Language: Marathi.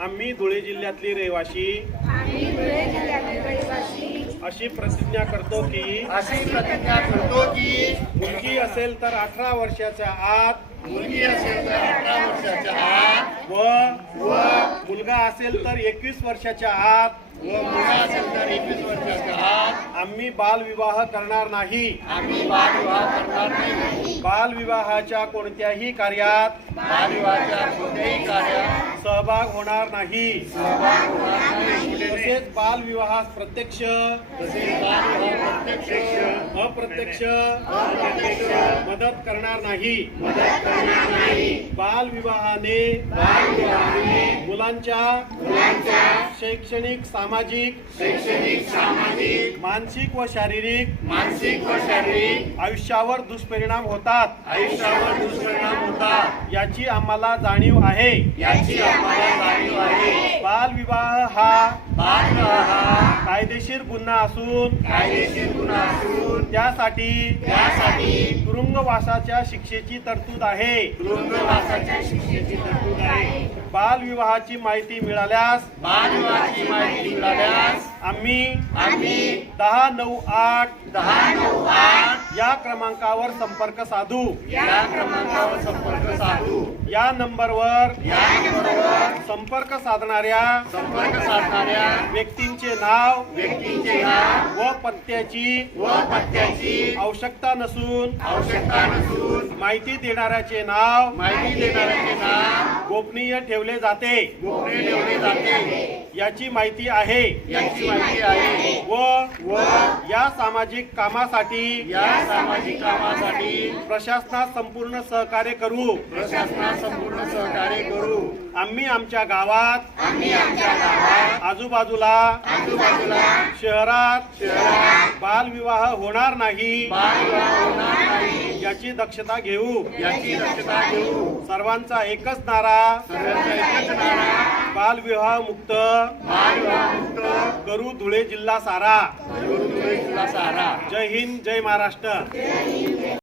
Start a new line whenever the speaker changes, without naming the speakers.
आम्ही धुळे जिल्ह्यातली रहिवाशी.
आम्ही धुळे जिल्ह्यातील रहिवासी
अशी प्रतिज्ञा करतो की
अशी प्रतिज्ञा करतो की
मुलगी असेल तर अठरा वर्षाच्या आत
मुलगी असेल तर अठरा वर्षाच्या आत
व
व
मुलगा असेल तर एकवीस वर्षाच्या आत.
व मुलगा असेल तर एकवीस वर्षाच्या आत.
आम्ही बालविवाह करणार नाही.
आम्ही बालविवाह करणार नाही.
बालविवाहाच्या कोणत्याही कार्यात
बालविवाहाच्या कोणत्याही कार्यात
सहभाग होणार नाही.
सहभाग होणार नाही.
तसेच बालविवाहास प्रत्यक्ष
प्रत्यक्ष
अप्रत्यक्ष मदत करणार नाही.
बाल विवाहाने
बालविवाहाने मुलांच्या
मुलांच्या
शैक्षणिक सामाजिक
शैक्षणिक सामाजिक
मानसिक व शारीरिक
मानसिक व शारीरिक
आयुष्यावर दुष्परिणाम होतात.
आयुष्यावर दुष्परिणाम होतात
याची आम्हाला जाणीव आहे
याची आम्हाला जाणीव आहे.
बालविवाह हा कायदेशीर गुन्हा असून
कायदेशीर गुन्हा असून
त्यासाठी
त्यासाठी
तुरुंगवासाच्या शिक्षेची तरतूद आहे.
तुरुंगवासाच्या शिक्षेची तरतूद आहे.
बालविवाहाची माहिती मिळाल्यास
बालविवाहाची माहिती मिळाल्यास
आम्ही
आम्ही
दहा नऊ आठ
दहा नऊ आठ
या क्रमांकावर संपर्क साधू.
या क्रमांकावर संपर्क साधू.
या नंबरवर
या नंबरवर
संपर्क साधणाऱ्या
संपर्क साधणाऱ्या
व्यक्तींचे नाव
व्यक्तींचे नाव
व पत्त्याची
व पत्त्याची
आवश्यकता नसून
आवश्यकता नसून
माहिती देणाऱ्याचे नाव
माहिती देणाऱ्याचे नाव
गोपनीय ठेवले जाते.
गोपनीय ठेवले जाते.
याची माहिती आहे.
याची माहिती आहे.
व
व
या सामाजिक कामासाठी
या सामाजिक कामासाठी
प्रशासनात संपूर्ण सहकार्य करू.
प्रशासनास संपूर्ण सहकार्य करू.
आम्ही आमच्या गावात
आम्ही आमच्या गावात
आजूबाजूला
आजूबाजूला
शहरात
शहरात
बालविवाह होणार नाही.
बालविवाह होणार नाही.
याची दक्षता घेऊ.
याची दक्षता घेऊ.
सर्वांचा एकच नारा.
सर्वांचा एकच नारा.
बाल
विवाह मुक्त करू धुळे जिल्हा सारा.
जय हिंद जय महाराष्ट्र.